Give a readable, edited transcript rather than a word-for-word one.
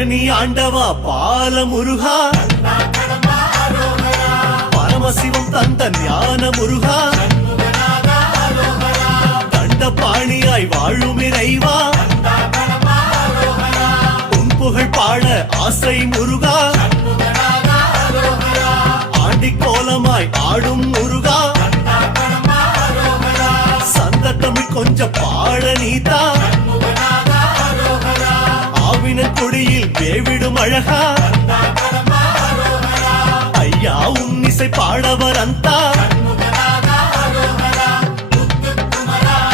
பழனி ஆண்டவா பால முருகா, பரமசிவம் தந்த ஞான முருகா, தண்டபாணியாய் வாழும் இறைவா, உன் புகழ் பாட ஆசை முருகா, ஆண்டி கோலமாய் ஆடும் முருகா, சந்த தமிழ் கொஞ்சம் பாட நீதா, ஆவின கொடியில் வேவிடும் அழகா, ஐயா உன்னிசை பாடவர் அந்த